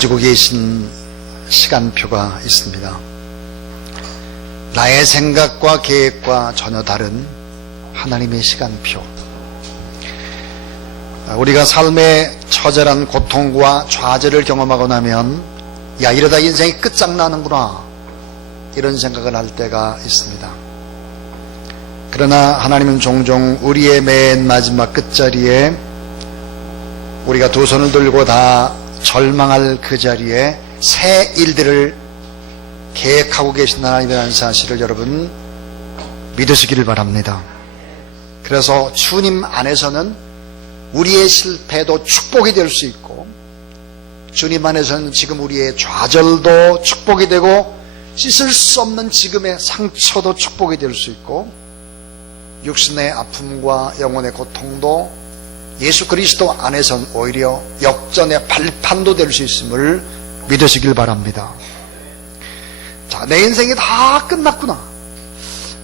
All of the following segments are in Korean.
가지고 계신 시간표가 있습니다. 나의 생각과 계획과 전혀 다른 하나님의 시간표. 우리가 삶의 처절한 고통과 좌절을 경험하고 나면 야, 이러다 인생이 끝장나는구나, 이런 생각을 할 때가 있습니다. 그러나 하나님은 종종 우리의 맨 마지막 끝자리에 우리가 두 손을 들고 다 절망할 그 자리에 새 일들을 계획하고 계신 하나님이라는 사실을 여러분 믿으시기를 바랍니다. 그래서 주님 안에서는 우리의 실패도 축복이 될 수 있고, 주님 안에서는 지금 우리의 좌절도 축복이 되고, 씻을 수 없는 지금의 상처도 축복이 될 수 있고, 육신의 아픔과 영혼의 고통도 예수 그리스도 안에서는 오히려 역전의 발판도 될 수 있음을 믿으시길 바랍니다. 자, 내 인생이 다 끝났구나,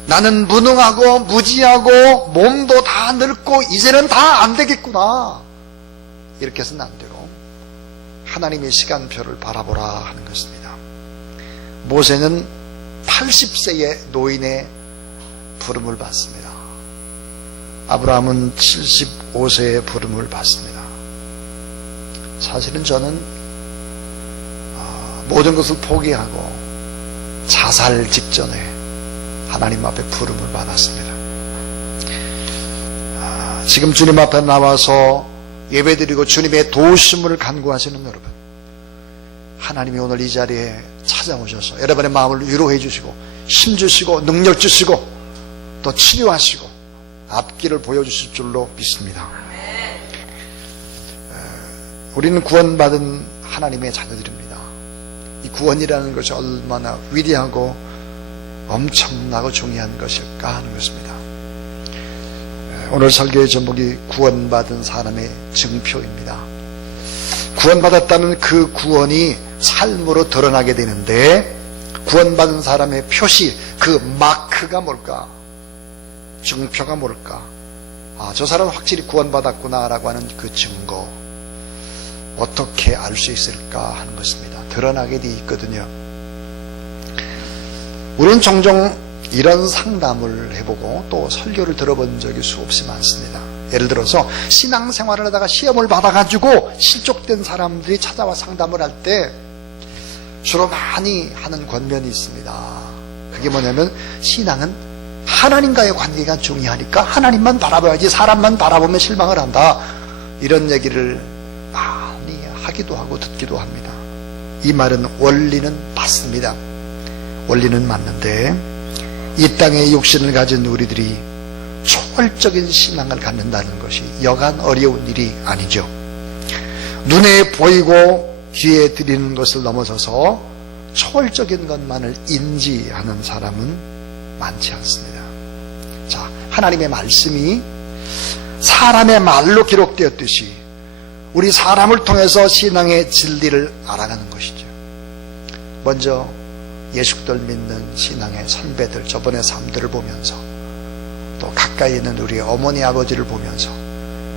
나는 무능하고 무지하고 몸도 다 늙고 이제는 다 안 되겠구나, 이렇게 해서는 안 되고 하나님의 시간표를 바라보라 하는 것입니다. 모세는 80세의 노인의 부름을 받습니다. 아브라함은 75세의 부름을 받습니다. 사실은 저는 모든 것을 포기하고 자살 직전에 하나님 앞에 부름을 받았습니다. 지금 주님 앞에 나와서 예배드리고 주님의 도우심을 간구하시는 여러분, 하나님이 오늘 이 자리에 찾아오셔서 여러분의 마음을 위로해 주시고 힘 주시고 능력 주시고 또 치료하시고 앞길을 보여주실 줄로 믿습니다. 우리는 구원받은 하나님의 자녀들입니다. 이 구원이라는 것이 얼마나 위대하고 엄청나고 중요한 것일까 하는 것입니다. 오늘 설교의 제목이 구원받은 사람의 증표입니다. 구원받았다는 그 구원이 삶으로 드러나게 되는데, 구원받은 사람의 표시, 그 마크가 뭘까? 증표가 뭘까? 저 사람은 확실히 구원받았구나 라고 하는 그 증거, 어떻게 알 수 있을까 하는 것입니다. 드러나게 돼 있거든요. 우리는 종종 이런 상담을 해보고 또 설교를 들어본 적이 수없이 많습니다. 예를 들어서 신앙생활을 하다가 시험을 받아가지고 실족된 사람들이 찾아와 상담을 할 때 주로 많이 하는 권면이 있습니다. 그게 뭐냐면, 신앙은 하나님과의 관계가 중요하니까 하나님만 바라봐야지 사람만 바라보면 실망을 한다, 이런 얘기를 많이 하기도 하고 듣기도 합니다. 이 말은 원리는 맞습니다. 원리는 맞는데, 이 땅에 육신을 가진 우리들이 초월적인 신앙을 갖는다는 것이 여간 어려운 일이 아니죠. 눈에 보이고 귀에 들리는 것을 넘어서서 초월적인 것만을 인지하는 사람은 많지 않습니다. 자, 하나님의 말씀이 사람의 말로 기록되었듯이 우리 사람을 통해서 신앙의 진리를 알아가는 것이죠. 먼저 예수를 믿는 신앙의 선배들, 저번의 삶들을 보면서, 또 가까이 있는 우리 어머니 아버지를 보면서,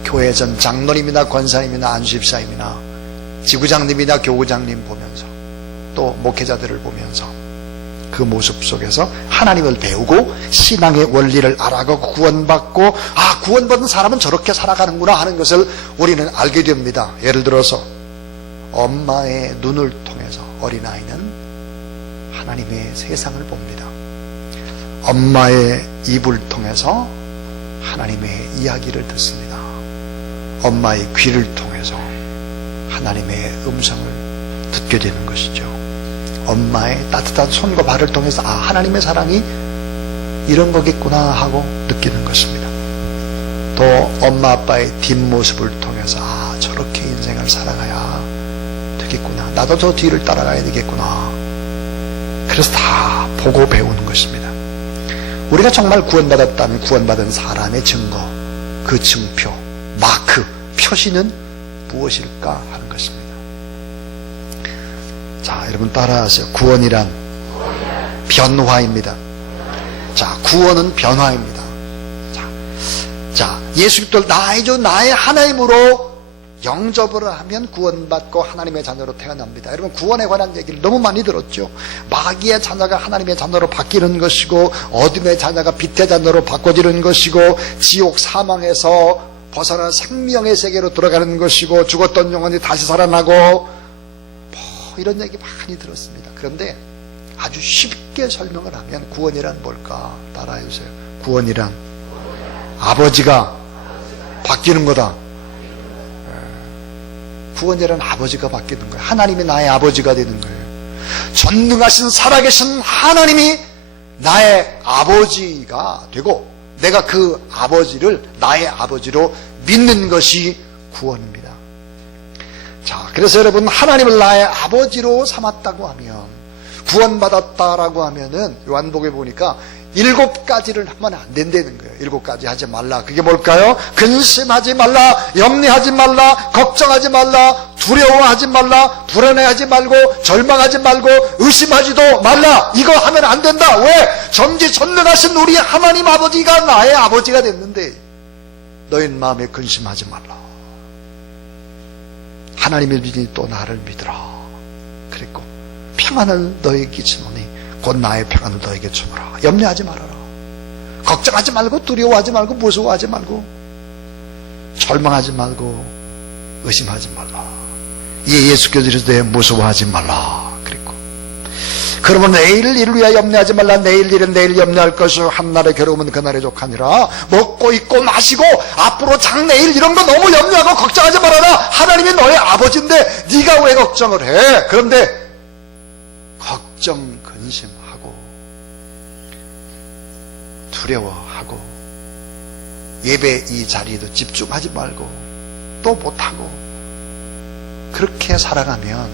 교회 전 장로님이나 권사님이나 안수집사님이나 지구장님이나 교구장님 보면서, 또 목회자들을 보면서 그 모습 속에서 하나님을 배우고 신앙의 원리를 알아가고 구원받고, 구원받은 사람은 저렇게 살아가는구나 하는 것을 우리는 알게 됩니다. 예를 들어서 엄마의 눈을 통해서 어린아이는 하나님의 세상을 봅니다. 엄마의 입을 통해서 하나님의 이야기를 듣습니다. 엄마의 귀를 통해서 하나님의 음성을 듣게 되는 것이죠. 엄마의 따뜻한 손과 발을 통해서 하나님의 사랑이 이런 거겠구나 하고 느끼는 것입니다. 또 엄마 아빠의 뒷모습을 통해서 저렇게 인생을 살아가야 되겠구나, 나도 저 뒤를 따라가야 되겠구나, 그래서 다 보고 배우는 것입니다. 우리가 정말 구원받았다는 구원받은 사람의 증거, 그 증표, 마크, 표시는 무엇일까 하는 것입니다. 자, 여러분 따라하세요. 구원이란 변화입니다. 자, 구원은 변화입니다. 자, 예수 그리스도를 나의 하나님으로 영접을 하면 구원받고 하나님의 자녀로 태어납니다. 여러분, 구원에 관한 얘기를 너무 많이 들었죠. 마귀의 자녀가 하나님의 자녀로 바뀌는 것이고, 어둠의 자녀가 빛의 자녀로 바꿔지는 것이고, 지옥 사망에서 벗어나 생명의 세계로 들어가는 것이고, 죽었던 영혼이 다시 살아나고, 이런 얘기 많이 들었습니다. 그런데 아주 쉽게 설명을 하면 구원이란 뭘까? 따라해주세요. 구원이란 아버지가 바뀌는 거다. 구원이란 아버지가 바뀌는 거예요. 하나님이 나의 아버지가 되는 거예요. 전능하신 살아계신 하나님이 나의 아버지가 되고, 내가 그 아버지를 나의 아버지로 믿는 것이 구원입니다. 자, 그래서 여러분, 하나님을 나의 아버지로 삼았다고 하면, 구원받았다라고 하면은 요한복음에 보니까 7가지를 하면 안 된다는 거예요. 7가지 하지 말라. 그게 뭘까요? 근심하지 말라, 염려하지 말라, 걱정하지 말라, 두려워하지 말라, 불안해하지 말고, 절망하지 말고, 의심하지도 말라. 이거 하면 안 된다. 왜? 전지전능하신 우리 하나님 아버지가 나의 아버지가 됐는데 너희는 마음에 근심하지 말라. 하나님을 믿으니 또 나를 믿으라. 그랬고, 평안을 너에게 끼치노니 곧 나의 평안을 너에게 주노라. 염려하지 말아라. 걱정하지 말고, 두려워하지 말고, 무서워하지 말고, 절망하지 말고, 의심하지 말라. 예수께서 이르시되 무서워하지 말라 그랬고, 그러면 내일 일을 위하여 염려하지 말라. 내일 일은 내일 염려할 것이요 한날의 괴로움은 그날의 족하니라. 먹고 입고 마시고 앞으로 장래일 이런 거 너무 염려하고 걱정하지 말아라. 하나님이 너의 아버지인데 네가 왜 걱정을 해? 그런데 걱정, 근심하고 두려워하고 예배 이 자리에도 집중하지 말고 또 못하고 그렇게 살아가면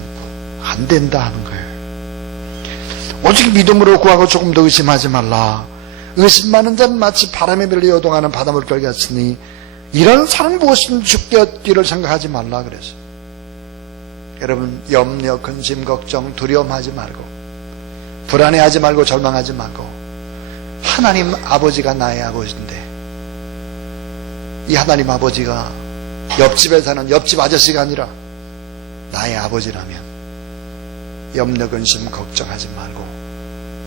안 된다 하는 거예요. 오직 믿음으로 구하고 조금 더 의심하지 말라. 의심 많은 자는 마치 바람에 밀려 요동하는 바닷물결 같으니 이런 사람 무엇은 죽게 얻기를 생각하지 말라 그랬어요. 여러분, 염려, 근심, 걱정, 두려움하지 말고, 불안해하지 말고, 절망하지 말고, 하나님 아버지가 나의 아버지인데, 이 하나님 아버지가 옆집에 사는 옆집 아저씨가 아니라 나의 아버지라면 염려, 근심, 걱정하지 말고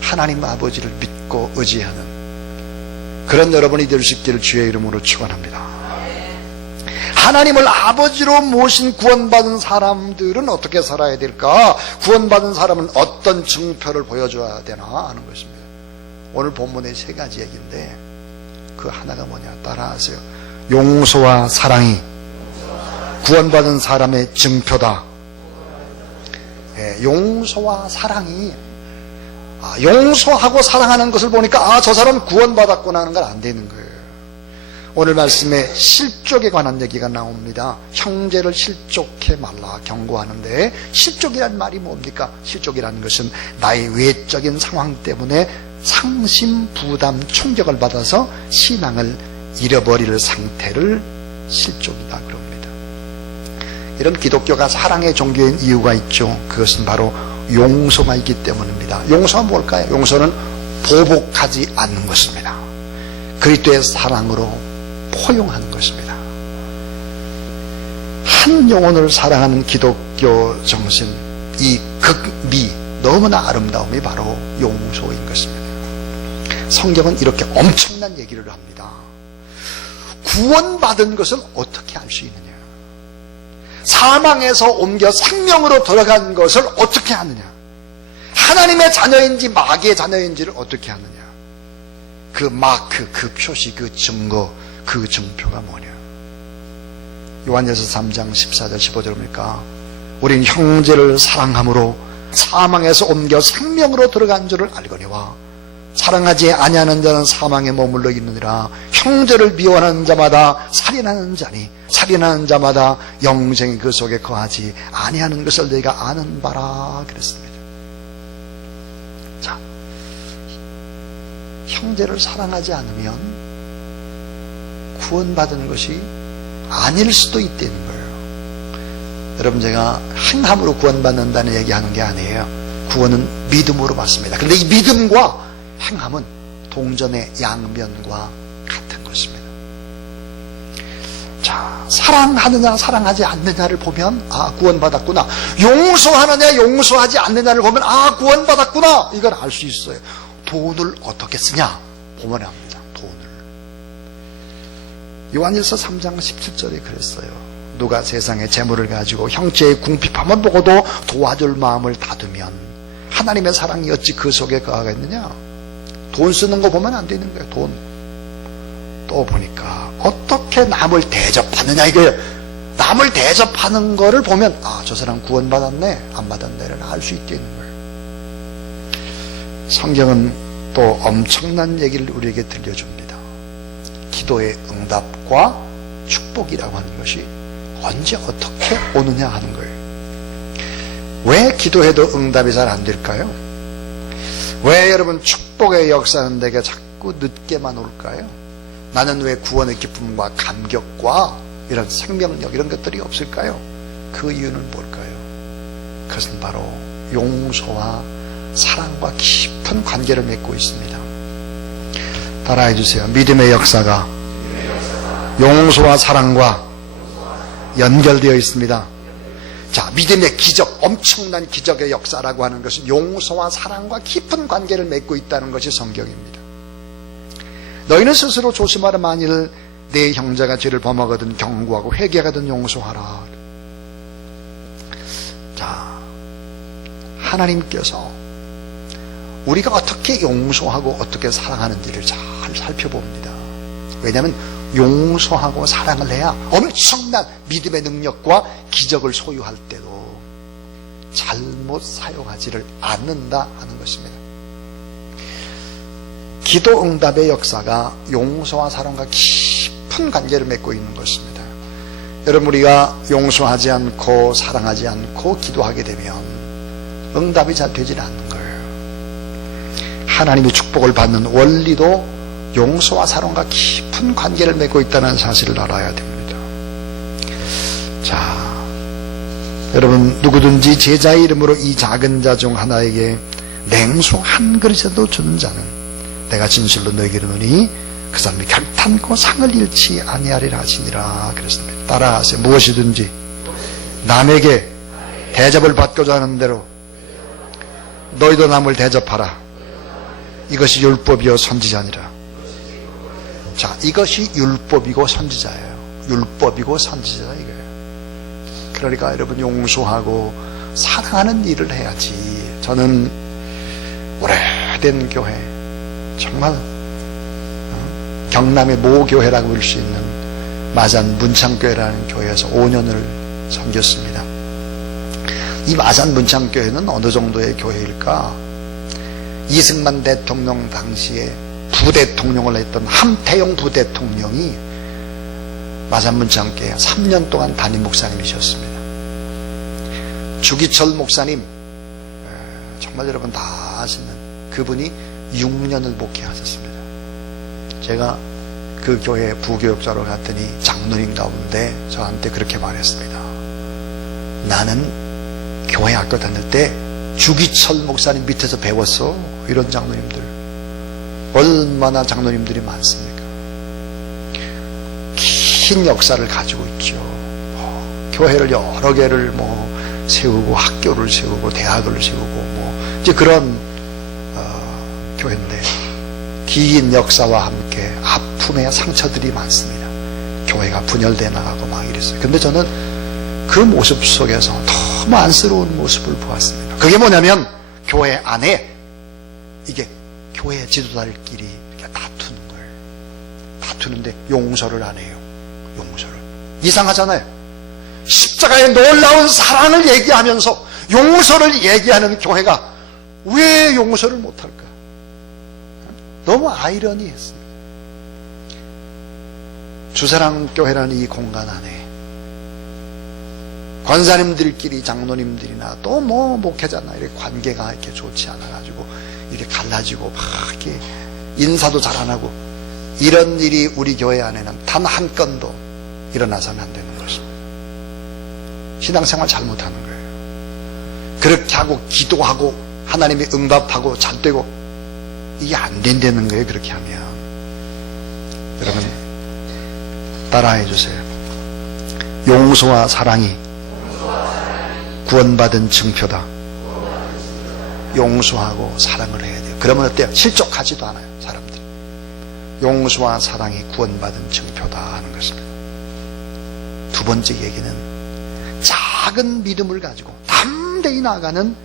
하나님 아버지를 믿고 의지하는 그런 여러분이 될 수 있기를 주의 이름으로 축원합니다. 하나님을 아버지로 모신 구원받은 사람들은 어떻게 살아야 될까? 구원받은 사람은 어떤 증표를 보여줘야 되나 하는 것입니다. 오늘 본문의 3가지 얘기인데 그 하나가 뭐냐? 따라하세요. 용서와 사랑이 구원받은 사람의 증표다. 용서와 사랑이, 용서하고 사랑하는 것을 보니까 저 사람 구원받았구나 하는 건 안 되는 거예요. 오늘 말씀에 실족에 관한 얘기가 나옵니다. 형제를 실족해 말라 경고하는데, 실족이란 말이 뭡니까? 실족이라는 것은 나의 외적인 상황 때문에 상심, 부담, 충격을 받아서 신앙을 잃어버릴 상태를 실족이다 그럽니다. 이런 기독교가 사랑의 종교인 이유가 있죠. 그것은 바로 용서가 있기 때문입니다. 용서는 뭘까요? 용서는 보복하지 않는 것입니다. 그리스도의 사랑으로 포용하는 것입니다. 한 영혼을 사랑하는 기독교 정신, 이 극미, 너무나 아름다움이 바로 용서인 것입니다. 성경은 이렇게 엄청난 얘기를 합니다. 구원받은 것을 어떻게 알 수 있느냐? 사망에서 옮겨 생명으로 들어간 것을 어떻게 아느냐? 하나님의 자녀인지 마귀의 자녀인지를 어떻게 아느냐? 그 마크, 그 표시, 그 증거, 그 증표가 뭐냐? 요한일서 3장 14절 15절입니까? 우린 형제를 사랑함으로 사망에서 옮겨 생명으로 들어간 줄을 알거니와 사랑하지 아니하는 자는 사망에 머물러 있느니라. 형제를 미워하는 자마다 살인하는 자니 살인하는 자마다 영생이 그 속에 거하지 아니하는 것을 너희가 아는 바라 그랬습니다. 자, 형제를 사랑하지 않으면 구원받은 것이 아닐 수도 있다는 거예요. 여러분, 제가 행함으로 구원받는다는 얘기하는 게 아니에요. 구원은 믿음으로 받습니다. 그런데 이 믿음과 행함은 동전의 양면과 같은 것입니다. 자, 사랑하느냐 사랑하지 않느냐를 보면 아, 구원받았구나. 용서하느냐 용서하지 않느냐를 보면 아, 구원받았구나. 이걸 알 수 있어요. 돈을 어떻게 쓰냐 보면 합니다. 돈을. 요한일서 3장 17절에 그랬어요. 누가 세상의 재물을 가지고 형제의 궁핍함을 보고도 도와줄 마음을 다두면 하나님의 사랑이 어찌 그 속에 거하겠느냐. 돈 쓰는 거 보면 안 되는 거예요. 돈. 또 보니까 어떻게 남을 대접하느냐 이거예요. 남을 대접하는 거를 보면 아, 저 사람 구원받았네 안 받았네를 알 수 있게 있는 거예요. 성경은 또 엄청난 얘기를 우리에게 들려줍니다. 기도의 응답과 축복이라고 하는 것이 언제 어떻게 오느냐 하는 거예요. 왜 기도해도 응답이 잘 안 될까요? 왜 여러분 축복의 역사는 내게 자꾸 늦게만 올까요? 나는 왜 구원의 기쁨과 감격과 이런 생명력 이런 것들이 없을까요? 그 이유는 뭘까요? 그것은 바로 용서와 사랑과 깊은 관계를 맺고 있습니다. 따라해 주세요. 믿음의 역사가 용서와 사랑과 연결되어 있습니다. 자, 믿음의 기적, 엄청난 기적의 역사라고 하는 것은 용서와 사랑과 깊은 관계를 맺고 있다는 것이 성경입니다. 너희는 스스로 조심하라. 만일 내 형제가 죄를 범하거든 경고하고 회개하거든 용서하라. 자, 하나님께서 우리가 어떻게 용서하고 어떻게 사랑하는지를 잘 살펴봅니다. 왜냐하면 용서하고 사랑을 해야 엄청난 믿음의 능력과 기적을 소유할 때도 잘못 사용하지를 않는다 하는 것입니다. 기도 응답의 역사가 용서와 사랑과 깊은 관계를 맺고 있는 것입니다. 여러분, 우리가 용서하지 않고 사랑하지 않고 기도하게 되면 응답이 잘 되질 않는 거예요. 하나님이 축복을 받는 원리도 용서와 사랑과 깊은 관계를 맺고 있다는 사실을 알아야 됩니다. 자, 여러분, 누구든지 제자의 이름으로 이 작은 자 중 하나에게 냉수 한 그릇이라도 주는 자는 내가 진실로 너에게 이르노니 그 사람이 결탄코 상을 잃지 아니하리라 하시니라 그랬습니다. 따라하세요. 무엇이든지 남에게 대접을 받고자 하는 대로 너희도 남을 대접하라. 이것이 율법이요 선지자니라. 자, 이것이 율법이고 선지자예요. 율법이고 선지자 이거예요. 그러니까 여러분, 용서하고 사랑하는 일을 해야지. 저는 오래된 교회, 정말 경남의 모교회라고 부를 수 있는 마산 문창교회라는 교회에서 5년을 섬겼습니다. 이 마산 문창교회는 어느 정도의 교회일까? 이승만 대통령 당시에 부대통령을 했던 함태용 부대통령이 마산 문창교회 3년 동안 담임 목사님이셨습니다. 주기철 목사님, 정말 여러분 다 아시는 그분이 6년을 목회하셨습니다. 제가 그 교회 부교육자로 갔더니 장로님 가운데 저한테 그렇게 말했습니다. 나는 교회 학교 다닐 때 주기철 목사님 밑에서 배웠어. 이런 장로님들 얼마나 장로님들이 많습니까? 긴 역사를 가지고 있죠. 교회를 여러 개를 세우고 학교를 세우고 대학을 세우고 이제 그런 교회인데 긴 역사와 함께 아픔의 상처들이 많습니다. 교회가 분열돼 나가고 막 이랬어요. 근데 저는 그 모습 속에서 너무 안쓰러운 모습을 보았습니다. 그게 뭐냐면 교회 안에 이게 교회 지도자들끼리 이렇게 다투는 거예요. 다투는데 용서를 안 해요. 용서를. 이상하잖아요. 십자가의 놀라운 사랑을 얘기하면서 용서를 얘기하는 교회가 왜 용서를 못할까? 너무 아이러니했습니다. 주사랑교회라는 이 공간 안에 권사님들끼리 장로님들이나 또 목회자나 이렇게 관계가 이렇게 좋지 않아가지고 이렇게 갈라지고 막 이렇게 인사도 잘 안 하고 이런 일이 우리 교회 안에는 단 한 건도 일어나서는 안 되는 것입니다. 신앙생활 잘못하는 거예요. 그렇게 하고 기도하고 하나님이 응답하고 잘 되고 이게 안 된다는 거예요. 그렇게 하면 여러분 따라해 주세요. 용서와 사랑이 구원받은 증표다. 용서하고 사랑을 해야 돼요. 그러면 어때요? 실족하지도 않아요, 사람들이. 용서와 사랑이 구원받은 증표다 하는 것입니다. 두 번째 얘기는 작은 믿음을 가지고 담대히 나아가는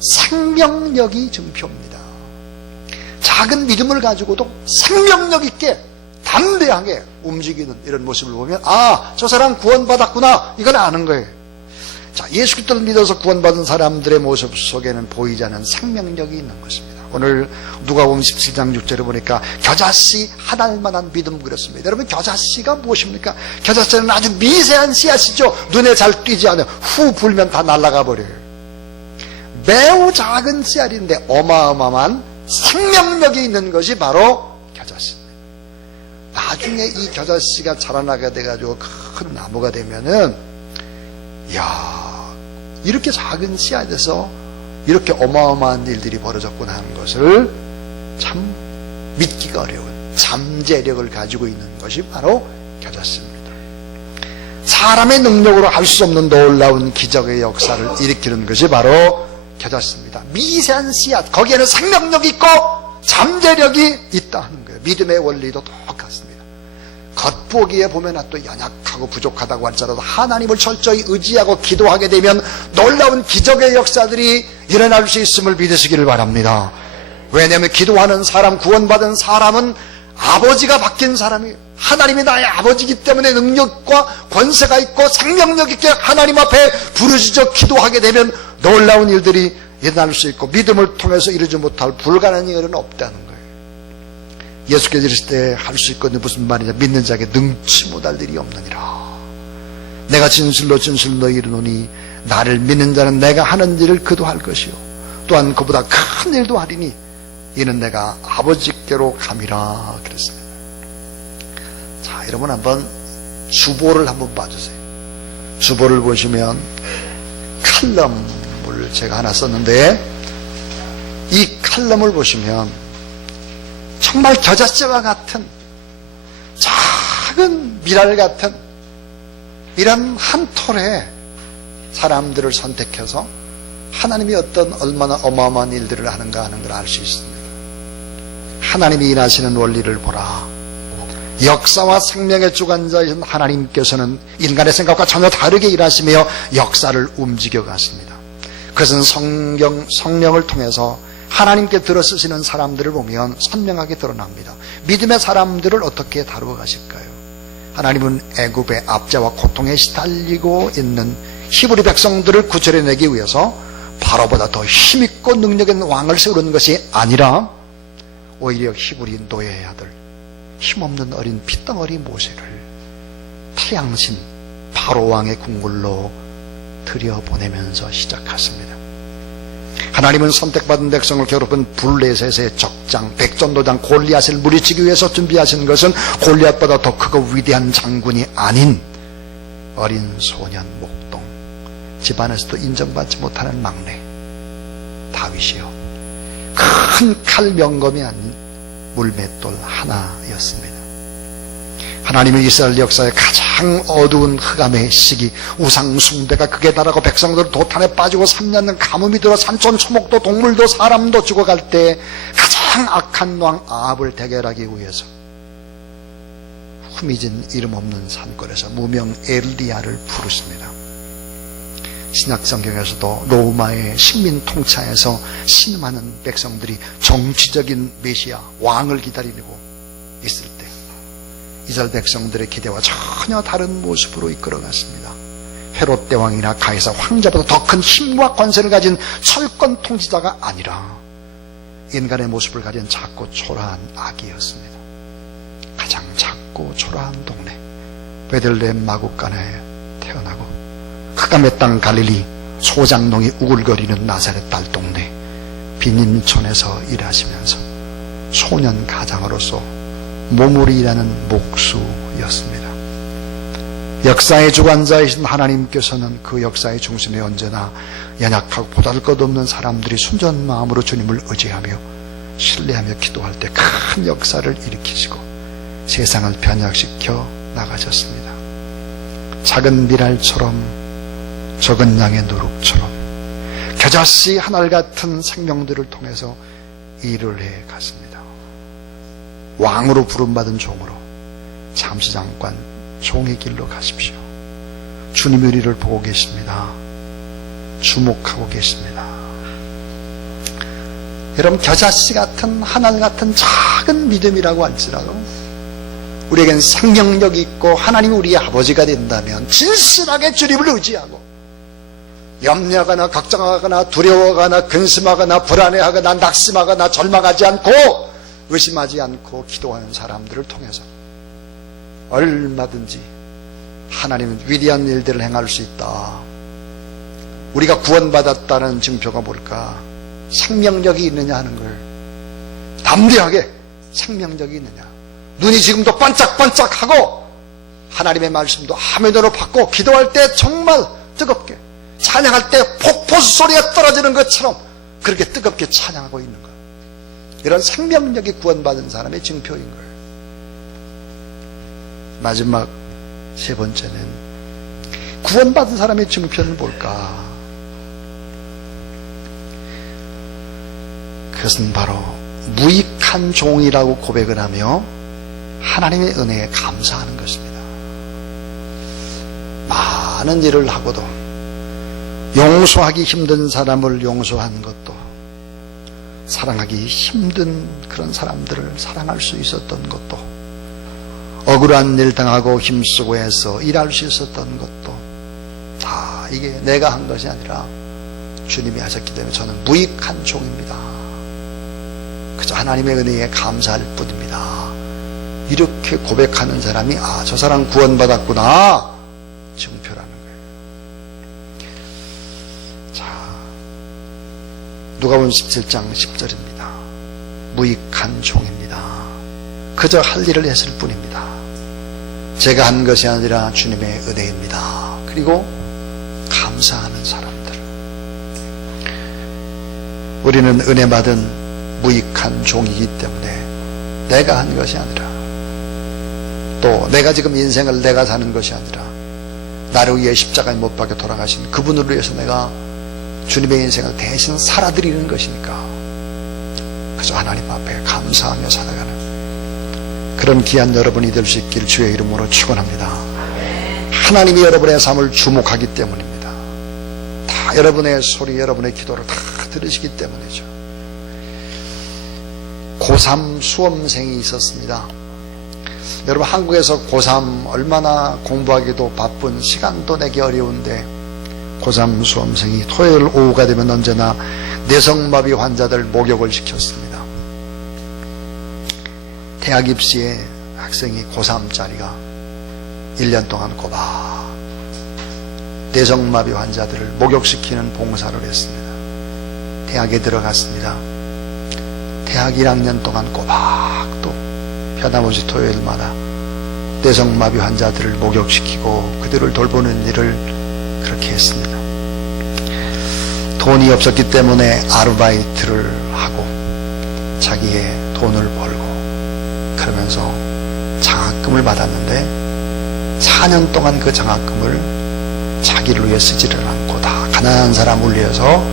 생명력이 증표입니다. 작은 믿음을 가지고도 생명력 있게 담대하게 움직이는 이런 모습을 보면 저 사람 구원받았구나, 이건 아는 거예요. 자, 예수 그리스도를 믿어서 구원받은 사람들의 모습 속에는 보이지 않는 생명력이 있는 것입니다. 오늘 누가복음 17장 6절에 보니까 겨자씨 한 알만한 믿음 그렇습니다. 여러분, 겨자씨가 무엇입니까? 겨자씨는 아주 미세한 씨앗이죠. 눈에 잘 띄지 않아요. 후 불면 다 날아가 버려요. 매우 작은 씨앗인데 어마어마한 생명력이 있는 것이 바로 겨자씨입니다. 나중에 이 겨자씨가 자라나게 돼가지고 큰 나무가 되면은, 이렇게 작은 씨앗에서 이렇게 어마어마한 일들이 벌어졌구나 하는 것을 참 믿기가 어려운 잠재력을 가지고 있는 것이 바로 겨자씨입니다. 사람의 능력으로 할 수 없는 놀라운 기적의 역사를 일으키는 것이 바로 겨자씨입니다. 미세한 씨앗, 거기에는 생명력이 있고 잠재력이 있다 하는 거예요. 믿음의 원리도 똑같습니다. 겉보기에 보면 또 연약하고 부족하다고 할지라도 하나님을 철저히 의지하고 기도하게 되면 놀라운 기적의 역사들이 일어날 수 있음을 믿으시기를 바랍니다. 왜냐하면 기도하는 사람, 구원받은 사람은 아버지가 바뀐 사람이에요. 하나님이 나의 아버지이기 때문에 능력과 권세가 있고 생명력 있게 하나님 앞에 부르짖어 기도하게 되면 놀라운 일들이 일어날 수 있고 믿음을 통해서 이루지 못할 불가능한 일은 없다는 거예요. 예수께서 이르실 때 할 수 있거든요. 무슨 말이냐? 믿는 자에게 능치 못할 일이 없느니라. 내가 진실로 진실로 이르노니 나를 믿는 자는 내가 하는 일을 그도 할 것이요 또한 그보다 큰 일도 하리니 이는 내가 아버지께로 감이라 그랬습니다. 자, 여러분 한번 주보를 한번 봐주세요. 주보를 보시면 칼럼을 제가 하나 썼는데 이 칼럼을 보시면 정말 겨자씨와 같은 작은 미랄 같은 이런 한 톨에 사람들을 선택해서 하나님이 얼마나 어마어마한 일들을 하는가 하는 걸 알 수 있습니다. 하나님이 일하시는 원리를 보라. 역사와 생명의 주관자이신 하나님께서는 인간의 생각과 전혀 다르게 일하시며 역사를 움직여 가십니다. 그것은 성령을 통해서 하나님께 들어쓰시는 사람들을 보면 선명하게 드러납니다. 믿음의 사람들을 어떻게 다루어 가실까요? 하나님은 애굽의 압제와 고통에 시달리고 있는 히브리 백성들을 구출해내기 위해서 바로보다 더 힘있고 능력 있는 왕을 세우는 것이 아니라 오히려 히브리 노예의 아들, 힘없는 어린 핏덩어리 모세를 태양신 바로 왕의 궁궐로 들여보내면서 시작했습니다. 하나님은 선택받은 백성을 괴롭힌 블레셋의 적장, 백전도장 골리앗을 물리치기 위해서 준비하신 것은 골리앗보다 더 크고 위대한 장군이 아닌 어린 소년 목동, 집안에서도 인정받지 못하는 막내 다윗이요, 큰 칼 명검이 아닌 물맷돌 하나였습니다. 하나님은 이스라엘 역사의 가장 어두운 흑암의 시기, 우상 숭배가 극에 달하고 백성들은 도탄에 빠지고 3년 가뭄이 들어 산촌 초목도 동물도 사람도 죽어갈 때 가장 악한 왕 아합을 대결하기 위해서 후미진 이름 없는 산골에서 무명 엘리야를 부르십니다. 신약성경에서도 로마의 식민 통치하에서 신음하는 백성들이 정치적인 메시아 왕을 기다리고 있을 때 이스라엘 백성들의 기대와 전혀 다른 모습으로 이끌어갔습니다. 헤롯 대왕이나 가이사 황제보다 더 큰 힘과 권세를 가진 철권 통치자가 아니라 인간의 모습을 가진 작고 초라한 아기였습니다. 가장 작고 초라한 동네 베들레헴 마구간에 태어나고 흑암의 땅 갈릴리 소장농이 우글거리는 나사렛 딸 동네 빈인촌에서 일하시면서 소년 가장으로서 몸으로 일하는 목수였습니다. 역사의 주관자이신 하나님께서는 그 역사의 중심에 언제나 연약하고 보잘것없는 사람들이 순전 마음으로 주님을 의지하며 신뢰하며 기도할 때 큰 역사를 일으키시고 세상을 변혁시켜 나가셨습니다. 작은 미랄처럼 적은 양의 누룩처럼 겨자씨 하늘 같은 생명들을 통해서 일을 해 갔습니다. 왕으로 부름받은 종으로 잠시 잠깐 종의 길로 가십시오. 주님이 우리를 보고 계십니다. 주목하고 계십니다. 여러분, 겨자씨 같은 하늘 같은 작은 믿음이라고 할지라도 우리에겐 생명력이 있고 하나님이 우리의 아버지가 된다면 진실하게 주님을 의지하고 염려하거나 걱정하거나 두려워하거나 근심하거나 불안해하거나 낙심하거나 절망하지 않고 의심하지 않고 기도하는 사람들을 통해서 얼마든지 하나님은 위대한 일들을 행할 수 있다. 우리가 구원받았다는 증표가 뭘까? 생명력이 있느냐 하는 걸, 담대하게 생명력이 있느냐, 눈이 지금도 반짝반짝하고 하나님의 말씀도 아멘으로 받고 기도할 때 정말 뜨겁게, 찬양할 때 폭포수 소리가 떨어지는 것처럼 그렇게 뜨겁게 찬양하고 있는 것, 이런 생명력이 구원받은 사람의 증표인 거예요. 마지막 세 번째는 구원받은 사람의 증표는 뭘까? 그것은 바로 무익한 종이라고 고백을 하며 하나님의 은혜에 감사하는 것입니다. 많은 일을 하고도 용서하기 힘든 사람을 용서한 것도, 사랑하기 힘든 그런 사람들을 사랑할 수 있었던 것도, 억울한 일 당하고 힘쓰고 해서 일할 수 있었던 것도 다 이게 내가 한 것이 아니라 주님이 하셨기 때문에 저는 무익한 종입니다. 그저 하나님의 은혜에 감사할 뿐입니다. 이렇게 고백하는 사람이 저 사람 구원받았구나 증표라는 거예요. 자, 누가복음 17장 10절입니다. 무익한 종입니다. 그저 할 일을 했을 뿐입니다. 제가 한 것이 아니라 주님의 은혜입니다. 그리고 감사하는 사람들. 우리는 은혜 받은 무익한 종이기 때문에 내가 한 것이 아니라, 또 내가 지금 인생을 내가 사는 것이 아니라 나를 위해 십자가에 못 박혀 돌아가신 그분을 위해서 내가 주님의 인생을 대신 살아드리는 것이니까 그저 하나님 앞에 감사하며 살아가는 그런 귀한 여러분이 될 수 있길 주의 이름으로 축원합니다. 하나님이 여러분의 삶을 주목하기 때문입니다. 다 여러분의 소리, 여러분의 기도를 다 들으시기 때문이죠. 고3 수험생이 있었습니다. 여러분, 한국에서 고3 얼마나 공부하기도 바쁜, 시간도 내기 어려운데 고3 수험생이 토요일 오후가 되면 언제나 뇌성마비 환자들 목욕을 시켰습니다. 대학 입시에 학생이 고3짜리가 1년 동안 꼬박 뇌성마비 환자들을 목욕시키는 봉사를 했습니다. 대학에 들어갔습니다. 대학 1학년 동안 꼬박 또 변함없이 토요일마다 뇌성마비 환자들을 목욕시키고 그들을 돌보는 일을 그렇게 했습니다. 돈이 없었기 때문에 아르바이트를 하고 자기의 돈을 벌고 그러면서 장학금을 받았는데 4년 동안 그 장학금을 자기를 위해 쓰지를 않고 다 가난한 사람을 위해서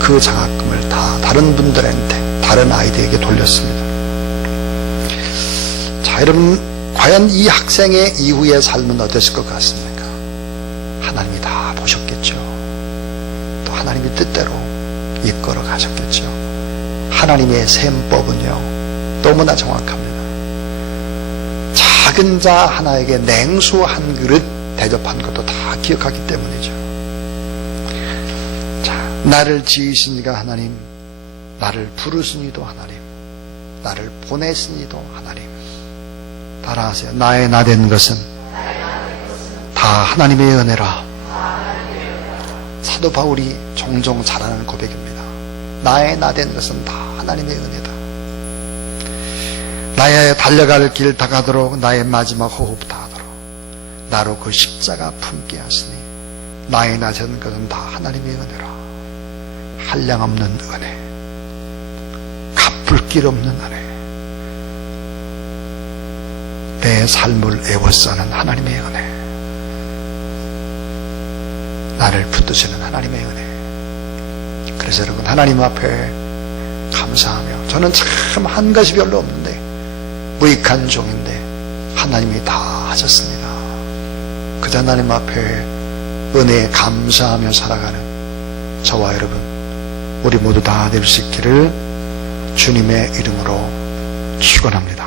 그 장학금을 다 다른 분들한테, 다른 아이들에게 돌렸습니다. 자, 여러분, 과연 이 학생의 이후의 삶은 어땠을 것 같습니까? 하나님이 다 보셨겠죠. 또 하나님이 뜻대로 이끌어 가셨겠죠. 하나님의 셈법은요 너무나 정확합니다. 작은 자 하나에게 냉수 한 그릇 대접한 것도 다 기억하기 때문이죠. 자, 나를 지으신 이가 하나님, 나를 부르시니도 하나님, 나를 보내시니도 하나님. 따라하세요. 나의 나 된 것은 다 하나님의 은혜라. 사도 바울이 종종 잘하는 고백입니다. 나의 나 된 것은 다 하나님의 은혜다. 나의 달려갈 길 다가도록, 나의 마지막 호흡 다하도록 나로 그 십자가 품게 하시니 나의 나 된 것은 다 하나님의 은혜라. 한량없는 은혜, 갚을 길 없는 은혜, 내 삶을 애워싸는 하나님의 은혜. 나를 붙드시는 하나님의 은혜. 그래서 여러분, 하나님 앞에 감사하며, 저는 참 한 것이 별로 없는데 무익한 종인데 하나님이 다 하셨습니다. 그저 하나님 앞에 은혜에 감사하며 살아가는 저와 여러분, 우리 모두 다 될 수 있기를 주님의 이름으로 축원합니다.